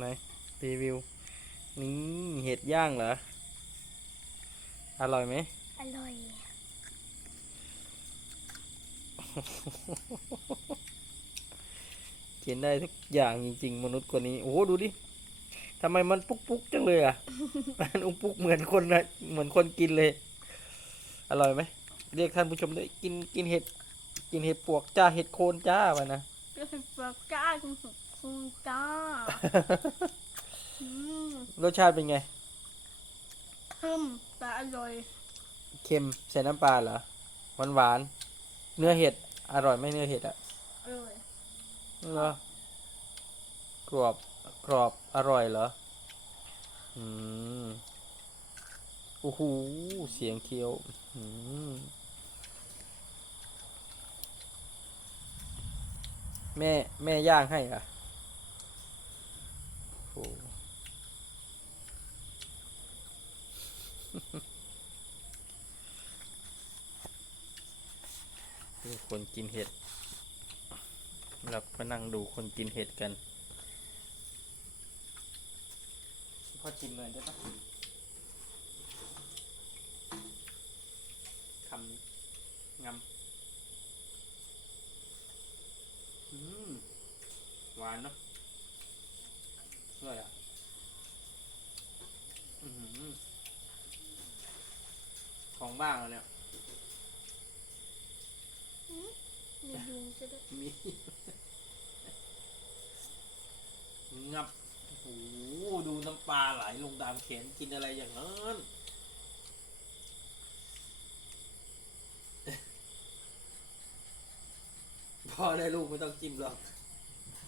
ไหนรีวิว นี่เห็ดย่างเหรอ อร่อยไหม อร่อยกินได้ทุกอย่างจริง ๆ มนุษย์คนนี้ โอ้โห ดูดิทำไมมันปุ๊กปุ๊กจังเลยอะ มันอุ้งปุ๊กเหมือนคนนะเหมือนคนกินเลย อร่อยไหม เรียกท่านผู้ชมด้วยกินกินเห็ด กินเห็ดปวกจ้า เห็ดโคนจ้าวะนะก็เป็นปลาก้าคุณ คุณก้าอืมรสชาติเป็นไงเพิ่มแต่อร่อยเค็มใส่น้ำปลาเหรอหวานหวานๆเนื้อเห็ด อร่อยไหมเนื้อเห็ดอะอร่อยเหรอกรอบกรอบอร่อยเหรออืมโอ้โหเสียงเคี้ยวอืมแม่แม่ย่างให้เหรอะโอ้โห ดูคนกินเห็ดเรามานั่งดูคนกินเห็ดกันพอชิมหน่อยได้ปะคำนี้งำอืมหวานเนาะอร่อยอะอื้อหือของบ้างแล้วเนี่ย มียุงจะได้มีงับโอ้โหดูน้ำปลาไหลลงตามแขนกินอะไรอย่างนั้นพอได้ลูกไม่ต้องจิ้มหรอก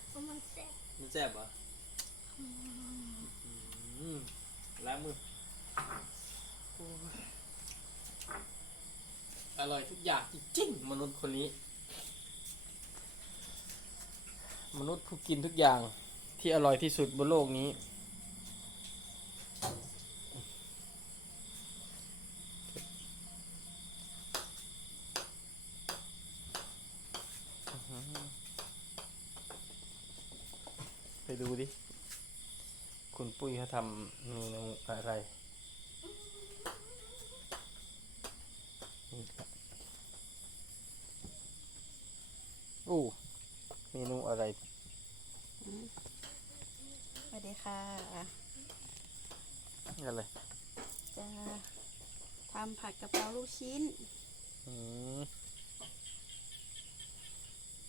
เพราะมันแซ่บมันแซ่บเหรออืมล้างมือโอ้ยอร่อยทุกอย่างจริงๆมนุษย์คนนี้ มนุษย์ผู้กินทุกอย่างที่อร่อยที่สุดบนโลกนี้ ไปดูดิ คุณปุ้ยเขาทำเมนูอะไรนี่ครับโอ้เมนูอะไร สวัสดีค่ะ อะไรจะทำผัดกะเพราลูกชิ้น อืม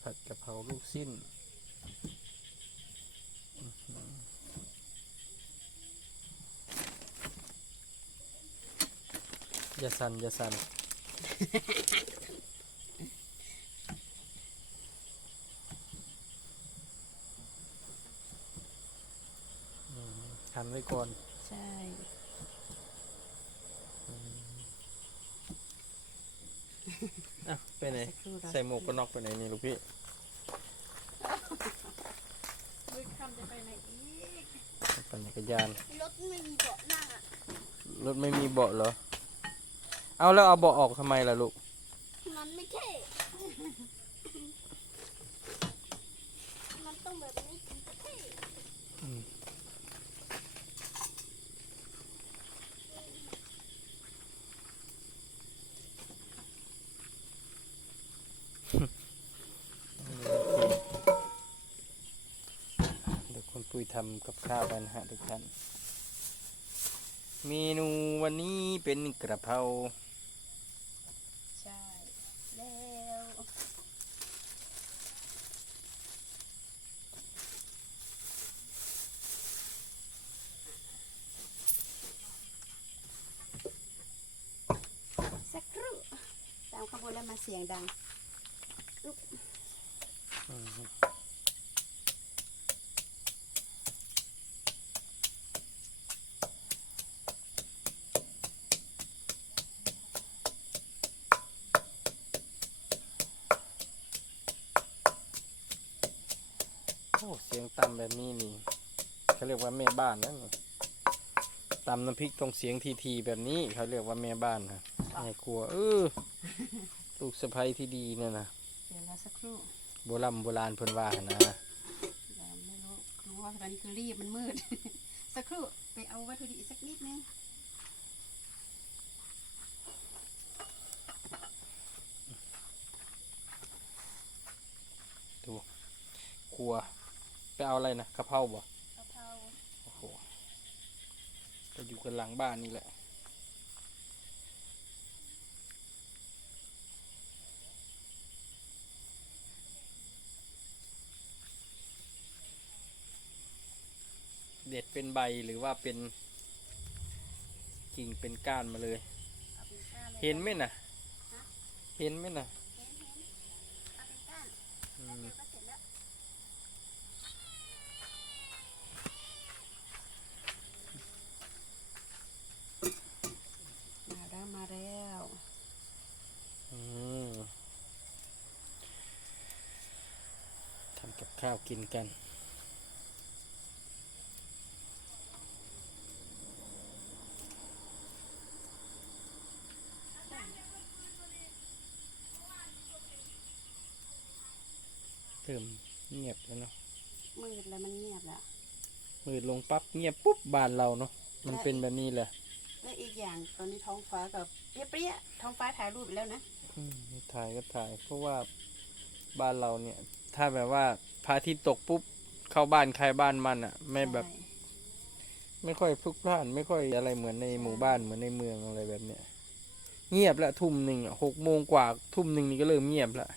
ผัดกะเพราลูกสิ้นอื้อหืออย่าสั่นอย่าสั่นอืมทำไว้ก่อน ใช่ อะไปไหนสักครู่นะใส่หมวกกันน็อกไปไหนนี่ลูกพี่มือคำจะไปไหนอีกปั่นจักรยาน รถไม่มีเบาะนั่งอะ รถไม่มีเบาะเหรอ เอาแล้วเอาเบาะออกทำไมล่ะลูก มันไม่เท่มันต้องแบบนี้ถึงจะเท่ เดี๋ยวคุณ ปุยทำกับข้าวกันนฮะทุกท่าน เมนูวันนี้เป็นกระเพรา ใช่แล้ว สักครู่ตามขบวนแล้วมาเสียงดัง อืม โอ้เสียงต่ำแบบนี้นี่เขาเรียกว่าแม่บ้านนั่นนี่ตำน้ำพริกตรงเสียงทีทีๆแบบนี้เขาเรียกว่าแม่บ้านนะแม่ครัวเออลูกสะใภ้ที่ดีเนี่ยนะเดี๋ยวรอสักครู่โบราณโบราณเพิ่นว่าหั่นนะเดี๋ยวไม่รู้รู้ว่าะตอนนี้คือรีบมันมืด สักครู่ไปเอาวัตถุดิบอีกสักนิดนึงดูครัว ไปเอาอะไรนะกะเพราบ่กะเพราโอ้โหก็อยู่กันหลังบ้านนี่แหละเด็ดเป็นใบหรือว่าเป็นกิ่งเป็นก้านมาเลยเอาเป็นก้านเลยเห็นไหมนะเห็นไหมนะเห็นเห็นเอาเป็นก้าน อื แล้ว ม เดี๋ยวก็เสร็จแล้วมาแล้วมาแล้ว อืมทำกับข้าวกินกันเริ่มเงียบแล้วเนาะมืดแล้วมันเงียบแล้วมืดลงปั๊บเงียบปุ๊บบานเราเนาะมันเป็นแบบนี้แหละและอีกอย่างตอนนี้ท้องฟ้ากับเปรี้ยๆท้องฟ้าถ่ายรูปไปแล้วนะอืมถ่ายก็ถ่ายเพราะว่าบ้านเราเนี่ย ถ้าแบบว่าพระอาทิตย์ตกปุ๊บเข้าบ้านใครบ้านมันอะ่ะ ไม่แบบใช่ไม่ค่อยพลุกพล่านไม่ค่อยอะไรเหมือนในหมู่บ้านเหมือนในเมืองอะไรแบบเนี้ยเงียบละทุ่มหนึ่งอะหกโมงกว่าทุ่มหนึ่งนี่ก็เริ่มเงียบละ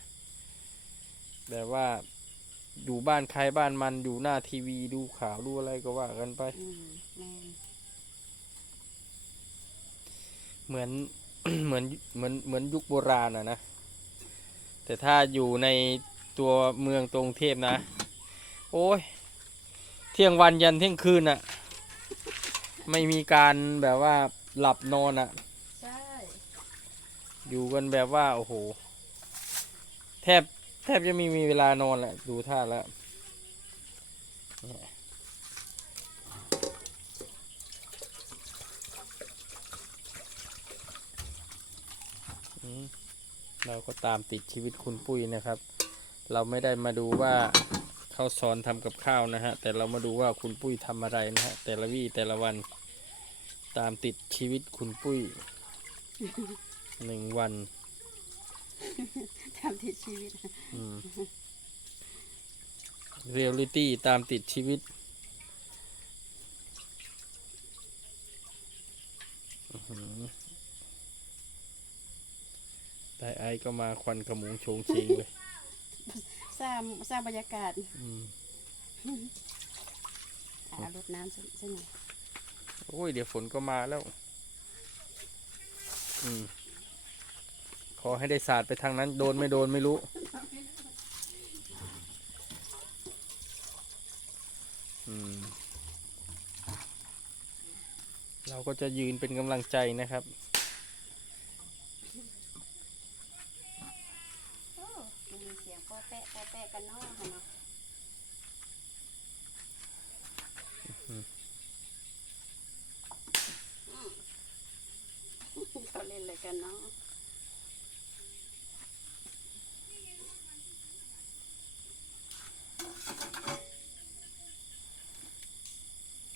แบบว่าอยู่บ้านใครบ้านมันอยู่หน้าทีวีดูข่าวดูอะไรก็ว่ากันไปอืมแมนเหมือนเหมือนเหมือนเหมือนยุคโบราณอะนะ แต่ถ้าอยู่ใน ตัวเมืองตรงเทพนะ โอ้ย เที่ยงวันยันเที่ยงคืนอะไม่มีการแบบว่าหลับนอนอะใช่อยู่กันแบบว่า โอ้โห แทบแทบจะไมีมีเวลานอนแหละดูท่าแล้วนี่เราก็ตามติดชีวิตคุณปุ้ยนะครับ เราไม่ได้มาดูว่าเขาสอนทำกับข้าวนะฮะ แต่เรามาดูว่าคุณปุ้ยทำอะไรนะฮะ แต่ละวี่แต่ละวันตามติดชีวิตคุณปุ้ยหนึ่งวันทำติดชีวิตเรียลลิตี้ตามติดชีวิตอื้อหือได้ไอก็มาควันขโมงโชงเชงเลย สร้างสร้างบรรยากาศอืมอ่ารดน้ำสักสักหน่อยโอ้ย เดี๋ยวฝนก็มาแล้ว อืม ขอให้ได้สาดไปทางนั้น โดนไม่โดนไม่รู้ อืม เราก็จะยืนเป็นกำลังใจนะครับ โอ้มีเสียงป้อแปะป้อแปะกันเนาะค่ะเนาะเขาเล่นอะไรกันเนาะ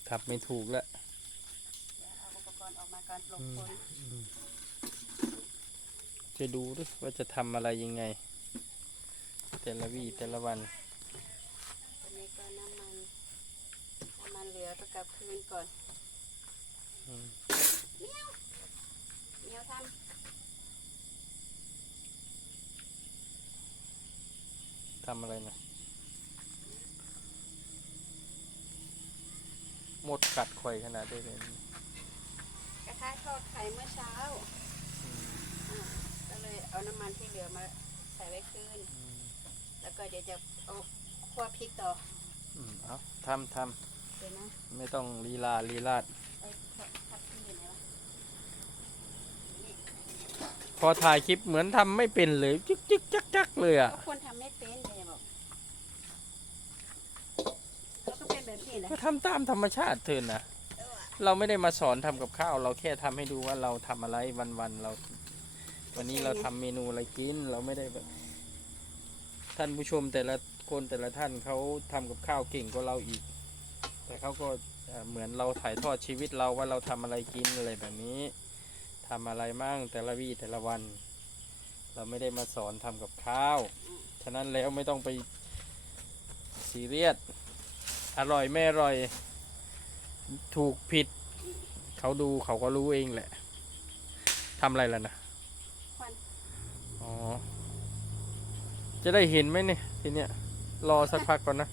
ทับไม่ถูกแล้วเดี๋ยวเอาอุปกรณ์ออกมาก่อนหลบฝนจะดูด้วยว่าจะทำอะไรยังไง แต่ละวี่แต่ละวันตอนนี้ก็น้ำมันน้ำมันเหลือก็กลับคืนก่อนอืมเมียวเมียวททำอะไรนะหมดกัดข่อยขนาดได้เลยำกระทะทอดไข่เมื่อเช้าอ่าก็เลยเอาน้ำมันที่เหลือมาใส่ไว้คืน อืม แล้วก็เดี๋ยวจะเอาคั่วพริกต่ออืมเอาทำทเดี๋ยวนะำไม่ต้องลีลาลีลาด ไอ้ผักผักที่อยู่ไหนวะพอถ่ายคลิปเหมือนทำไม่เป็นเลยจึกจึกจักจักเลยอะ ก็คนทำไม่เป็นเลยบอกแล้วก็เป็นแบบนี้แหละก็ทำตามธรรมชาติเธอนะเราไม่ได้มาสอนทำกับข้าว เราแค่ทำให้ดูว่าเราทำอะไรวันๆเรา วันนี้เราทำเมนูอะไรกิน เราไม่ได้แบบ ท่านผู้ชมแต่ละคนแต่ละท่านเขาทำกับข้าวเก่งกว่าเราอีก แต่เขาก็เอ่อเหมือนเราถ่ายทอดชีวิตเราว่าเราทำอะไรกินอะไรแบบนี้ทำอะไรมั่งแต่ละวี่แต่ละวัน เราไม่ได้มาสอนทำกับข้าว ฉะนั้นแล้วไม่ต้องไปซีเรียสอร่อยไม่อร่อย ถูกผิด เขาดูเขาก็รู้เองแหละทำอะไรล่ะนะควันอ๋อ จะได้เห็นไหมเนี่ยทีเนี้ยรอสักพักก่อนนะ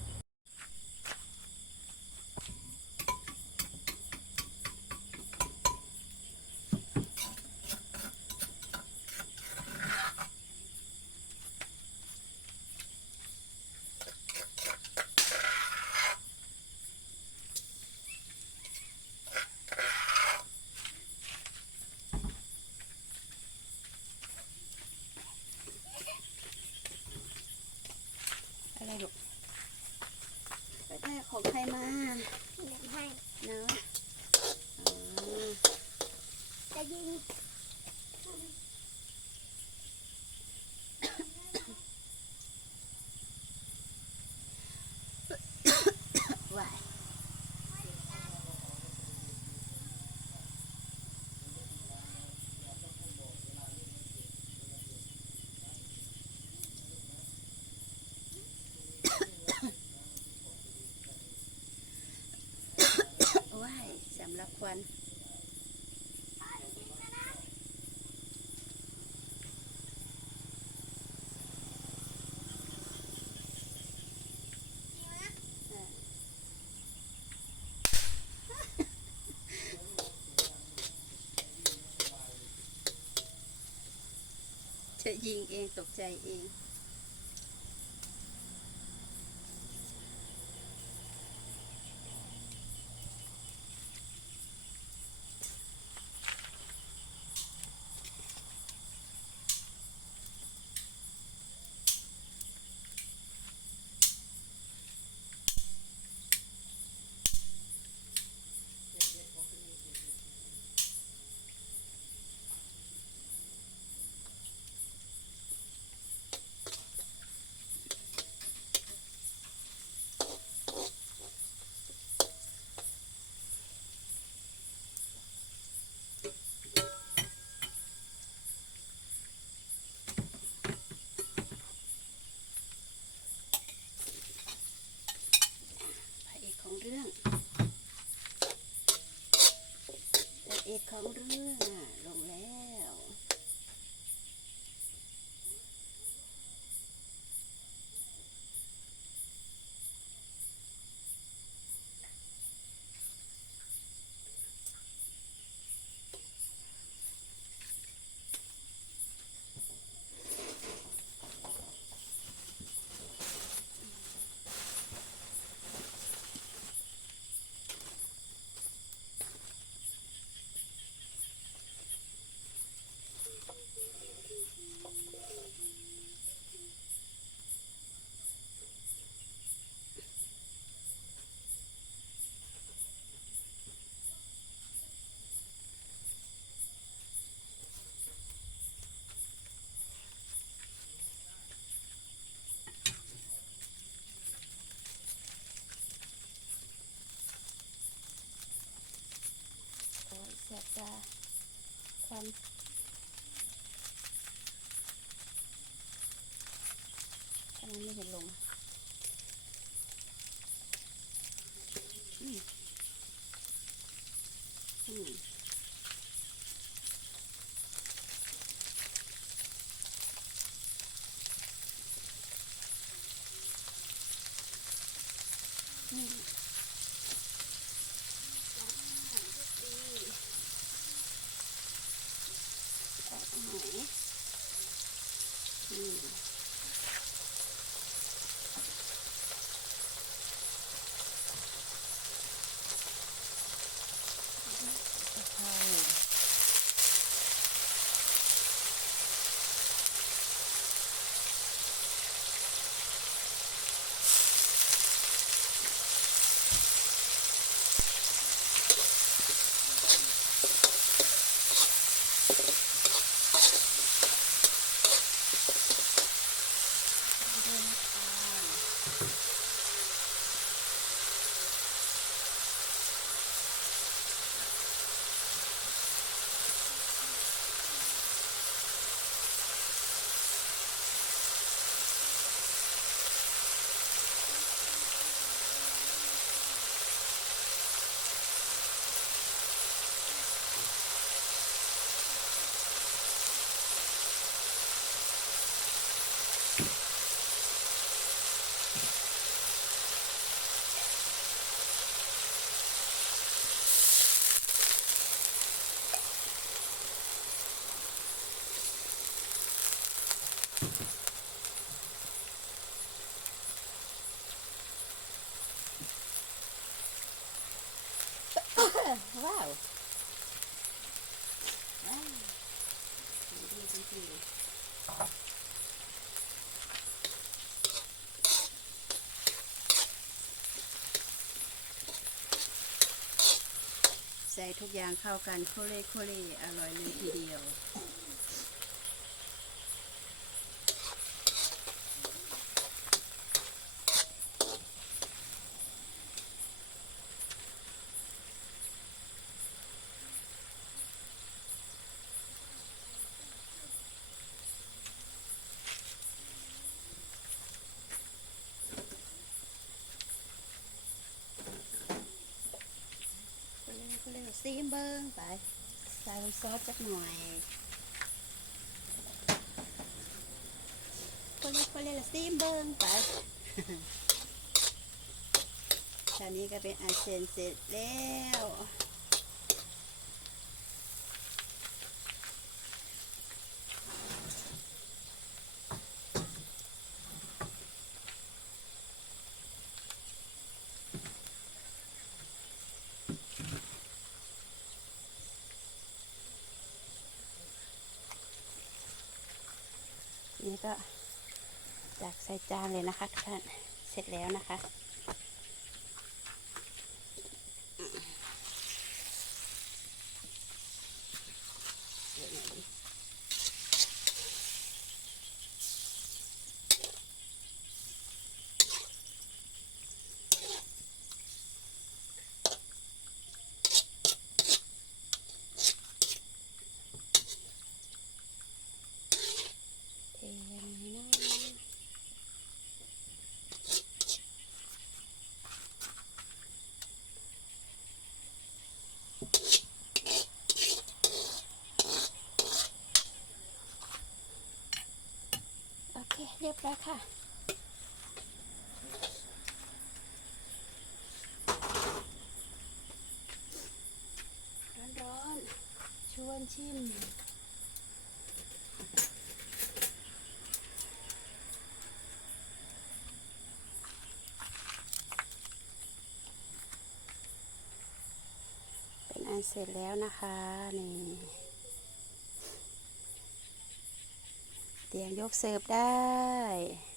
อะไรลูกไปได้ของใครมาอยากให้เนาะอ๋อจะยิงำหรับควันจะยิงเองตกใจเอง children. ควันทำไมไม่เห็นลง ทุกอย่างเข้ากันโคเร่โคเร่อร่อยเลยทีเดียว ก็เลยก็เลย ซีมเบิ้งไปใส่ซอสจักหน่อยคนเลยก็เลยซีมเบิ้งไปตอนนี้ก็เป็นอาเซนเสร็จแล้ว นี่ ก็จากใส่จานเลยนะคะทุกท่าน เสร็จแล้วนะคะ เคเรียบร้อยค่ะ ร้อนๆ ชวนชิมเป็นอันเสร็จแล้วนะคะ นี่ เตรียมยกเสิร์ฟได้